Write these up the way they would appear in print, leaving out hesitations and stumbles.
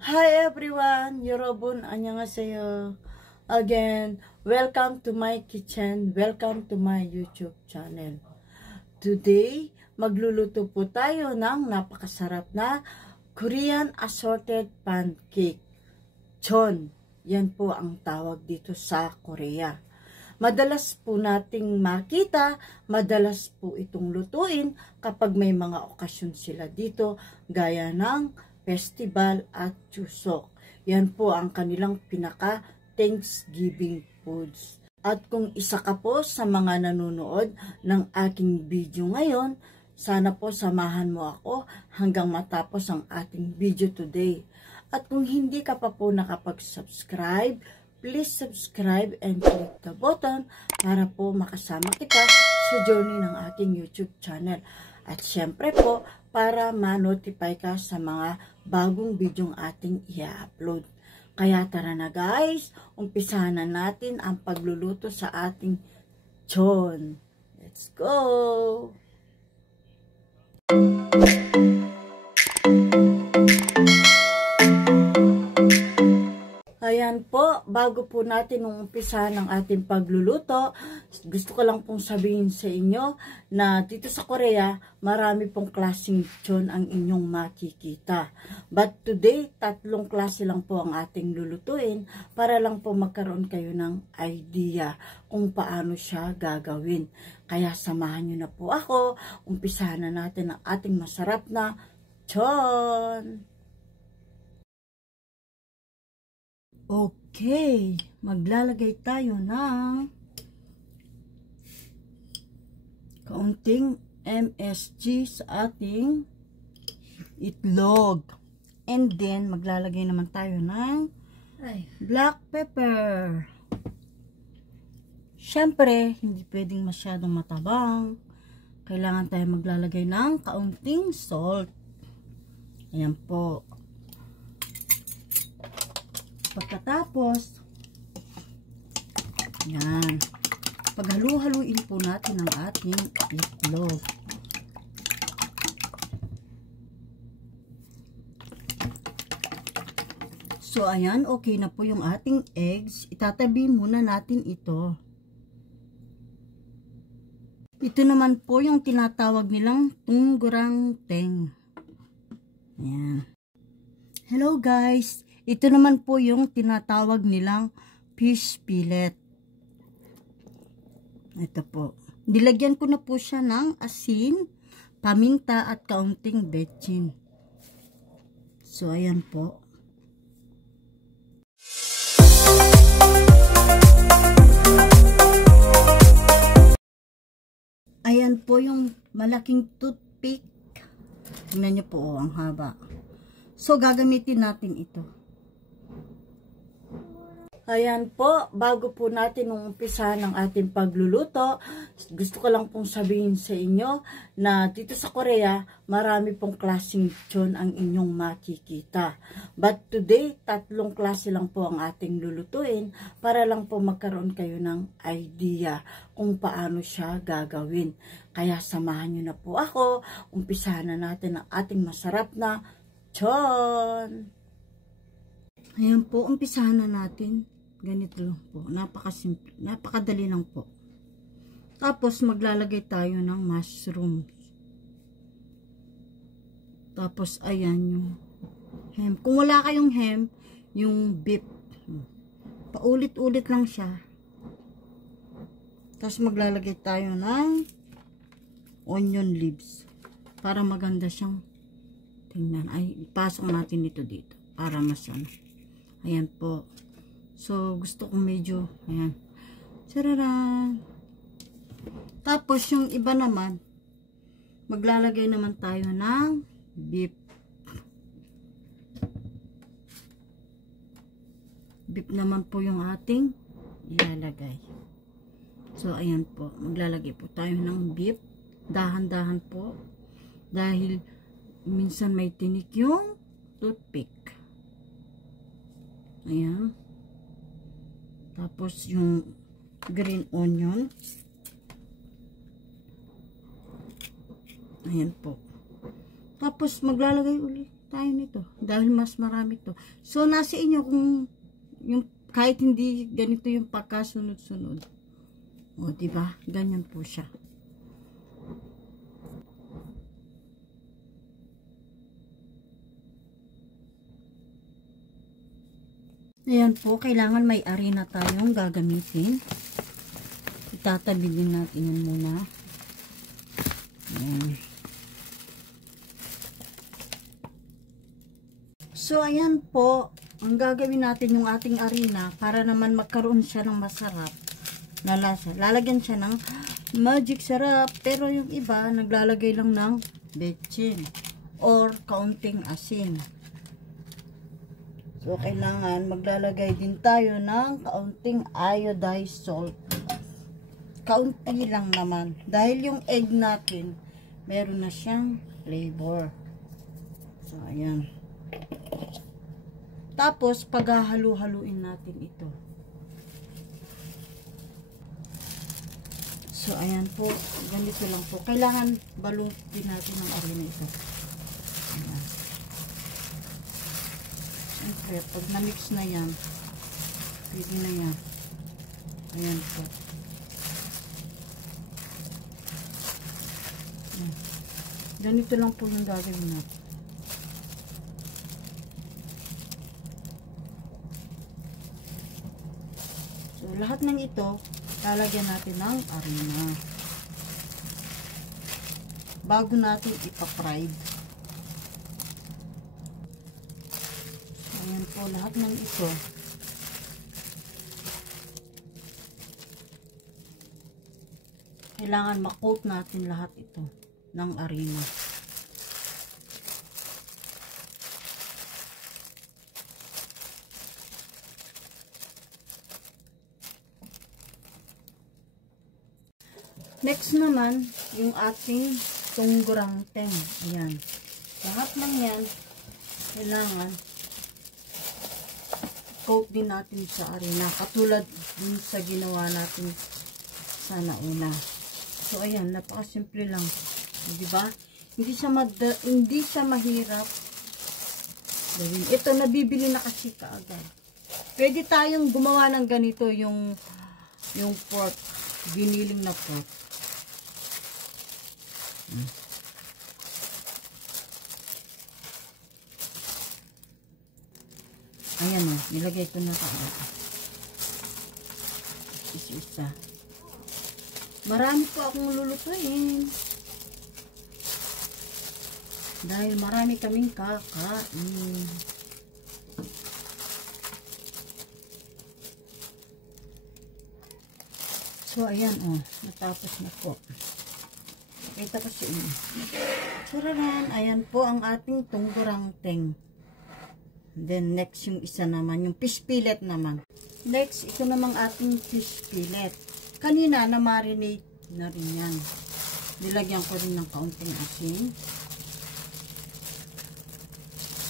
Hi everyone, 여러분 안녕하세요. Again, welcome to my kitchen, welcome to my YouTube channel. Today, magluluto po tayo ng napakasarap na Korean assorted pancake. Chon, yan po ang tawag dito sa Korea. Madalas po nating makita, madalas po itong lutuin kapag may mga okasyon sila dito, gaya ng festival at Chuseok. Yan po ang kanilang pinaka Thanksgiving foods. At kung isa ka po sa mga nanonood ng aking video ngayon, sana po samahan mo ako hanggang matapos ang ating video today. At kung hindi ka pa po nakapag-subscribe, please subscribe and click the button para po makasama kita sa journey ng aking YouTube channel. At syempre po, para ma-notify ka sa mga bagong videong ating i-upload. Kaya tara na guys, umpisahan na natin ang pagluluto sa ating chon. Let's go! Ayan po, bago po natin umpisahan ang ating pagluluto, gusto ko lang pong sabihin sa inyo na dito sa Korea, marami pong klaseng chon ang inyong makikita. But today, 3 klase lang po ang ating lulutuin para lang po magkaroon kayo ng idea kung paano siya gagawin. Kaya samahan nyo na po ako, umpisahan na natin ang ating masarap na chon. Okay, maglalagay tayo ng kaunting MSG sa ating itlog. And then, maglalagay naman tayo ng black pepper. Siyempre, hindi pwedeng masyadong matabang. Kailangan tayo maglalagay ng kaunting salt. Ayan po. Pagkatapos, yan, paghalu-haluin po natin ang ating itlog. So, ayan, okay na po yung ating eggs. Itatabi muna natin ito. Ito naman po yung tinatawag nilang tunggurang teng. Ayan. Hello guys! Ito naman po yung tinatawag nilang fish fillet. Ito po. Nilagyan ko na po siya ng asin, paminta at kaunting betchin. So, ayan po. Ayan po yung malaking toothpick. Tingnan niyo po, oh, ang haba. So, gagamitin natin ito. Ayan po, bago po natin umpisahan ang ating pagluluto, gusto ko lang pong sabihin sa inyo na dito sa Korea, marami pong klaseng chon ang inyong makikita. But today, 3 klase lang po ang ating lulutuin para lang po magkaroon kayo ng idea kung paano siya gagawin. Kaya samahan nyo na po ako, umpisahan na natin ang ating masarap na chon. Ayan po, umpisahan na natin. Ganito lang po. Napakasimple. Napakadali lang po. Tapos, maglalagay tayo ng mushrooms. Tapos, ayan yung ham. Kung wala kayong ham, yung beef. Paulit-ulit lang siya. Tapos, maglalagay tayo ng onion leaves. Para maganda siyang tingnan. Ay, ipasok natin dito. Para mas ano. Ayan po. So, gusto kong medyo, ayan. Tararan. Tapos, yung iba naman, maglalagay naman tayo ng beef. Beef naman po yung ating ilalagay. So, ayan po. Maglalagay po tayo ng beef. Dahan-dahan po. Dahil, minsan may tinik yung toothpick. Ayan. Tapos yung green onion. Ayan po. Tapos maglalagay ulit tayo nito. Dahil mas marami to. So, nasa inyo kung yung, kahit hindi ganito yung pagkasunod-sunod. O, diba? Ganyan po siya. Ayan po, kailangan may arena tayong gagamitin. Itatabi din natin yun muna. Ayan. So, ayan po, ang gagawin natin yung ating arena para naman magkaroon siya ng masarap na lasa. Lalagyan siya ng magic sarap, pero yung iba, naglalagay lang ng betchin or kaunting asin. So, kailangan maglalagay din tayo ng kaunting iodized salt. Kaunti lang naman. Dahil yung egg natin, meron na siyang flavor. So, ayan. Tapos, paghahalu-haluin natin ito. So, ayan po. Ganito lang po. Kailangan balutin natin ang arena ito. Ayan. Siyempre, pag na-mix na yan, pwede na yan. Ayan po. Ayan. Ganito lang po yung gagawin natin. So, lahat ng ito, lalagyan natin ng arena. Bago natin ipa-fried. Ayan po, lahat ng ito. Kailangan ma-coat natin lahat ito ng arena. Next naman, yung ating tunggurangteng. Ayan. Lahat ng yan, kailangan coat din natin sa arena. Katulad din sa ginawa natin sa nauna. So, ayan. Napakasimple lang. Diba? Hindi siya mahirap. Ito, nabibili na kasi kaagad. Pwede tayong gumawa ng ganito, yung pork. Giniling na pork. Ayan o, nilagay ko na kaagad. Isa-isa. Marami po akong lulutuin. Dahil marami kaming kakain. So, ayan o, natapos na po. Pakita ko sa inyo. Sararan, ayan po ang ating tunggurangteng. Then, next yung isa naman, yung fish fillet naman. Next, ito namang ating fish fillet. Kanina, na-marinate na rin yan. Nilagyan ko rin ng kaunting asin.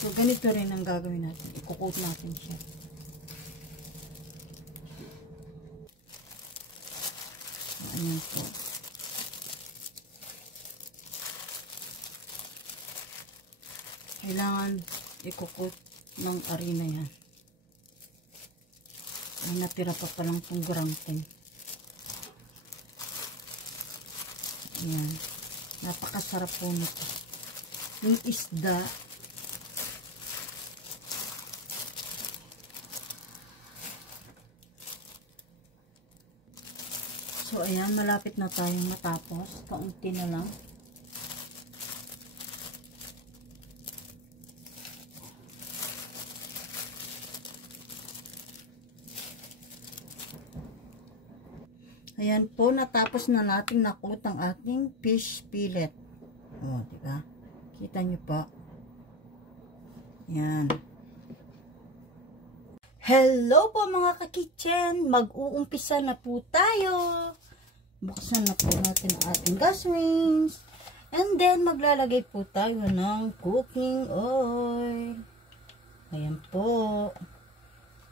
So, ganito rin ang gagawin natin. I-coat natin siya. So, ayan po. Kailangan i-coat ng arena yan. Ay, natira pa palang tunggurangteng. Ayan. Napakasarap po nito. Yung isda. So, ayan. Malapit na tayong matapos. Kaunti na lang. Ayan po, natapos na natin na-coat ang ating fish fillet. O, diba? Kita nyo po. Ayan. Hello po mga ka-kitchen! Mag-uumpisa na po tayo. Buksan na po natin ang ating gas range. And then, maglalagay po tayo ng cooking oil. Ayan po.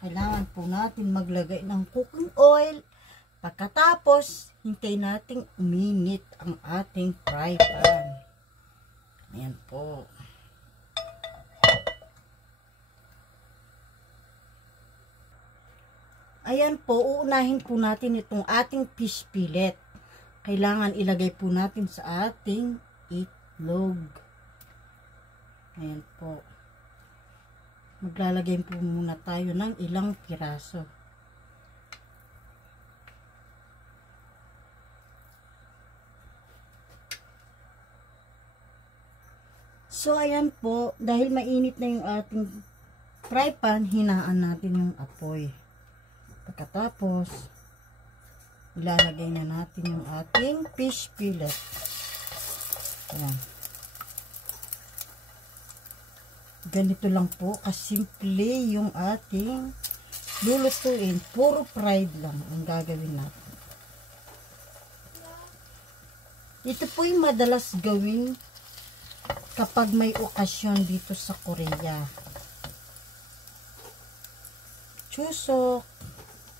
Kailangan po natin maglagay ng cooking oil. Pagkatapos, hintay nating uminit ang ating fry pan. Ayan po. ayan po, uunahin po natin itong ating fish fillet. Kailangan ilagay po natin sa ating itlog. Ayan po. Maglalagay po muna tayo ng ilang piraso. So, ayan po, dahil mainit na yung ating fry pan, hinaan natin yung apoy. Pagkatapos, ilalagay na natin yung ating fish fillet. Ayan. Ganito lang po, kasimple yung ating lulutuin. Puro fried lang ang gagawin natin. Ito po yung madalas gawin kapag may okasyon dito sa Korea. Chuseok,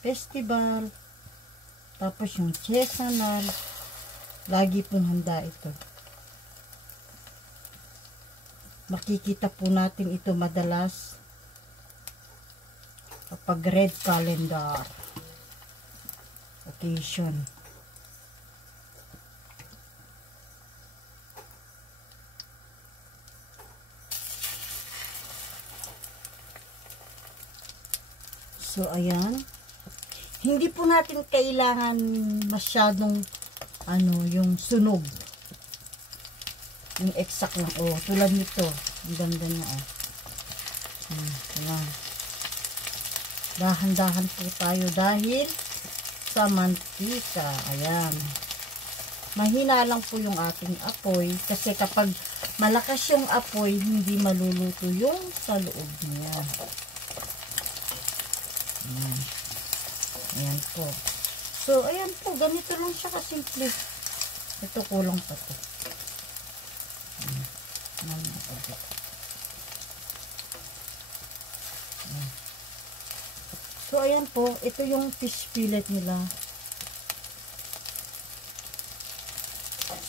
festival, tapos yung Chesanal, lagi pong handa ito. Makikita po natin ito madalas kapag red calendar occasion. So, ayan. Hindi po natin kailangan masyadong yung sunog. Yung exact lang. Oh, tulad nito. Ang ganda niya, oh. Ayan. Dahan-dahan po tayo dahil sa mantika. Ayan. Mahina lang po yung ating apoy kasi kapag malakas yung apoy, hindi maluluto yung sa loob niya. Ayan. Ayan po. So, ayan po. Ganito lang siya kasimple. Ito kulang pa to. Ayan. So, ayan po. Ito yung fish fillet nila.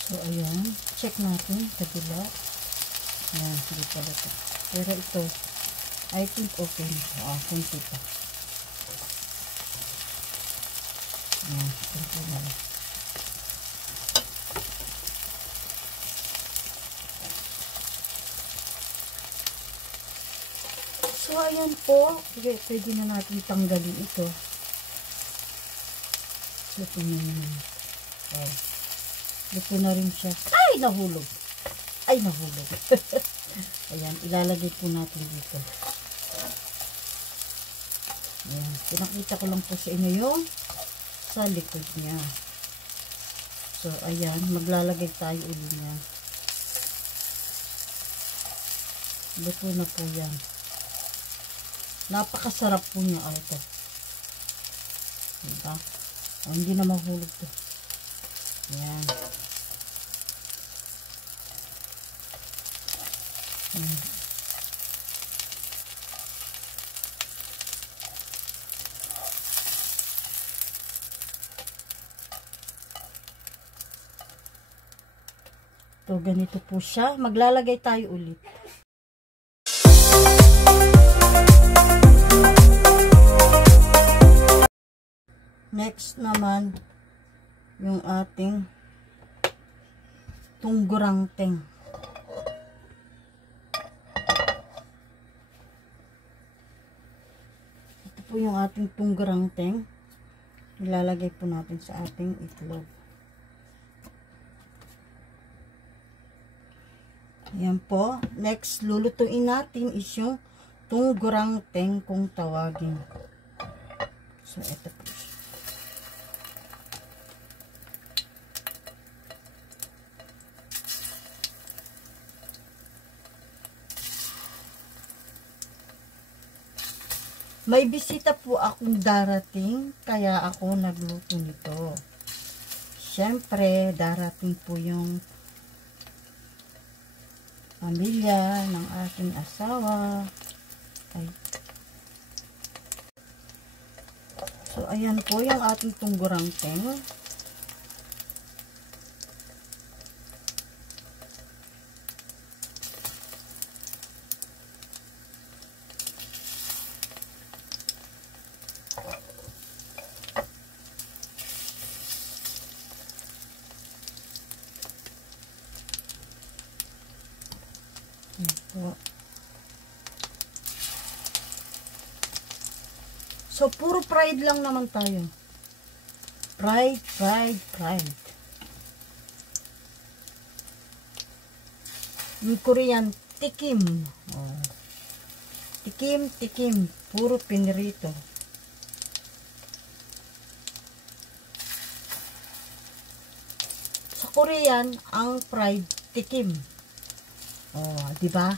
So, ayan. Check natin. Kabila. Ayan. Hindi pala ito. Pero ito, I think okay. Kunti pa. Ayan, kunti na lang. So, ayan po. Pwede na natin tanggalin ito. Luto na yun. Oh. Luto na rin siya. Ay, nahulog. Ay, nahulog. Ayan, ilalagay po natin dito. Ayan, pinakita ko lang po sa inyo yung sa likod niya. So, ayan, maglalagay tayo ulit niya. Luto na po yan. Napakasarap po niya. Ito. Diba? O, hindi na mahulog to. Ayan. Ayan. So, ganito po siya. Maglalagay tayo ulit. Next naman, yung ating tunggurangteng. Ito po yung ating tunggurangteng. Ilalagay po natin sa ating itlog. Ayan po. Next, lulutuin natin is yung tunggurangteng kung tawagin. So, ito po siya. May bisita po akong darating, kaya ako nagluto nito. Siyempre, darating po yung pamilya ng aking asawa. Ay. So, ayan po yung ating tunggurangteng. So, puro fried lang naman tayo. Fried. Yung Korean, tikim. Oh. Tikim. Puro pinirito. Sa Korean, ang fried, tikim. Oh, di ba?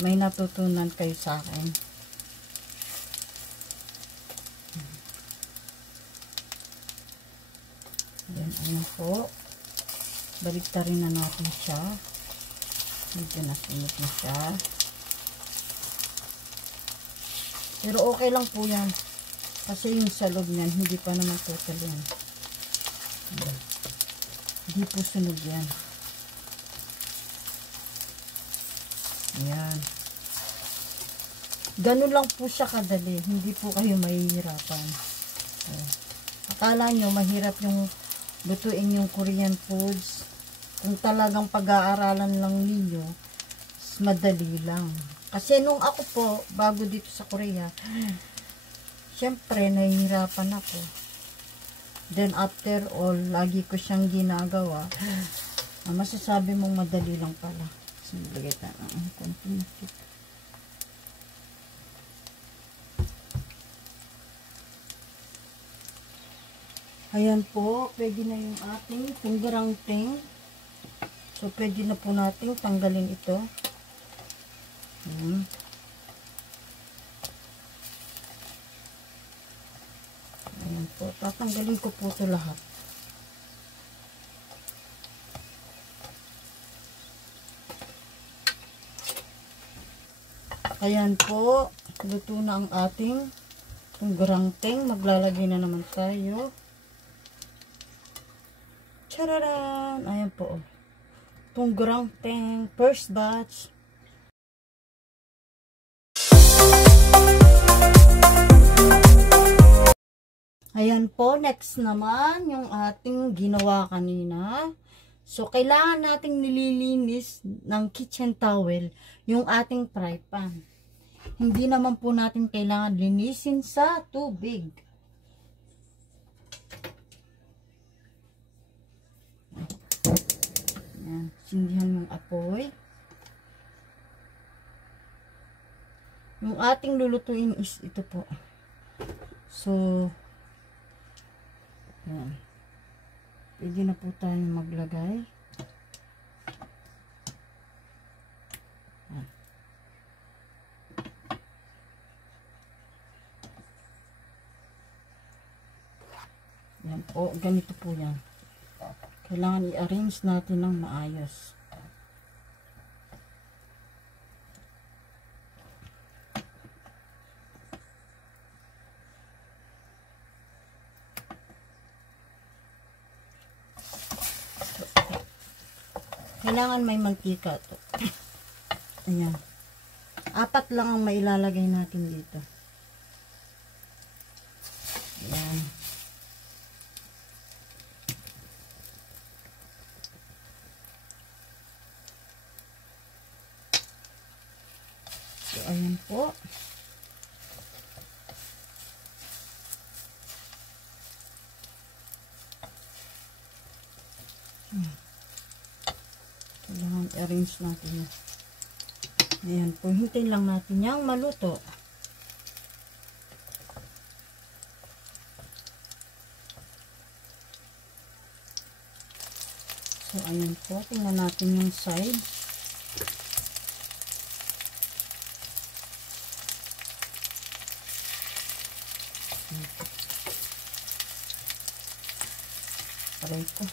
May natutunan kayo sa akin. Ayan po. Baliktarin na natin siya. Medyo nasunod na siya. Pero okay lang po yan. Kasi yung sa loob niyan, hindi pa naman total yan. Hindi po sunog yan. Ayan. Ganun lang po siya kadali. Hindi po kayo mahihirapan. Akala nyo mahirap yung lutuin yung Korean foods. Kung talagang pag-aaralan lang ninyo, madali lang. Kasi nung ako po, bago dito sa Korea, syempre nahihirapan ako. Then after all, lagi ko siyang ginagawa. Masasabi mong madali lang pala. Sinilagay tayo ang konting tip. Ayan po, pwede na yung ating tunggarangting. So, pwede na po natin tanggalin ito. Ayan po, tatanggalin ko po ito lahat. Ayan po, luto na ang ating tunggarangting. Maglalagay na naman tayo. Chararan! Ayan po. Tunggarangting. First batch. Ayan po. Next naman, yung ating ginawa kanina. So, kailangan nating nililinis ng kitchen towel yung ating fry pan. Hindi naman po natin kailangan linisin sa tubig. Ayan, sindihan yung apoy. Yung ating lulutuin is ito po. So, ayan. Pwede na po tayong maglagay. Ayan. Ayan po, ganito po yan. Kailangan i-arrange natin ng maayos. Kailangan may mantika to. Ayan. 4 lang ang mailalagay natin dito. Ayan. So, ayan po. Kailangan i-arrange natin yan. Ayan po. Hintayin lang natin yung maluto. So, ayan po. Tingnan natin yung side. Aray ko.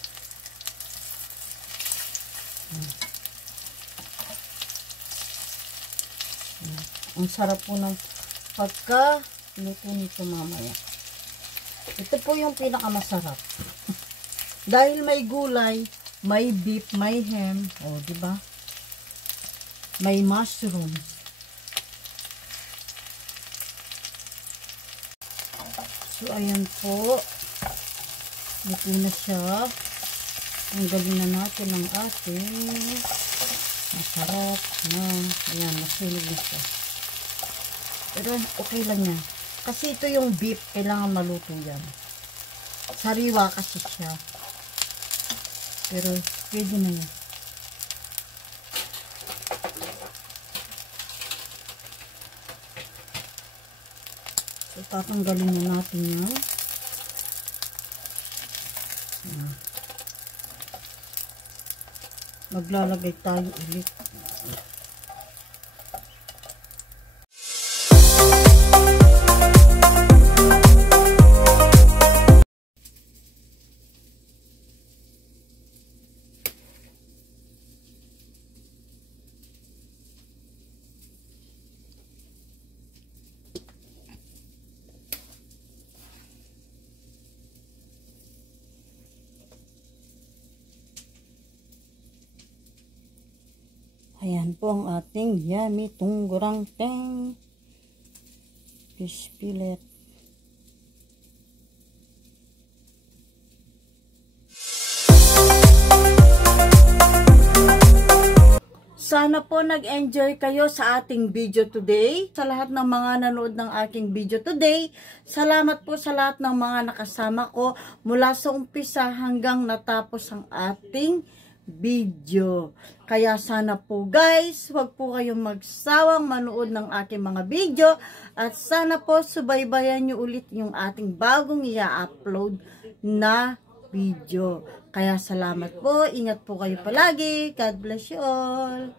Ang sarap po ng pagka-luto nito mamaya. Ito po yung pinakamasarap. Dahil may gulay, may beef, may ham, o diba? May mushrooms. So ayan po. Luto na siya. Tanggalin na natin ang ating masarap na, ayan, nasunog na siya. Pero okay lang yan. Kasi ito yung beef, kailangan maluto yan. Sariwa kasi siya. Pero pwede na yan. So, tatanggalin na natin yan. Maglalagay tayo ulit. Ayan po ang ating yummy tunggurang teng fish fillet. Sana po nag-enjoy kayo sa ating video today. Sa lahat ng mga nanood ng aking video today, salamat po sa lahat ng mga nakasama ko mula sa umpisa hanggang natapos ang ating video. Kaya sana po guys, wag po kayong magsawang manood ng aking mga video at sana po subaybayan nyo ulit yung ating bagong i-upload na video. Kaya salamat po, ingat po kayo palagi. God bless you all.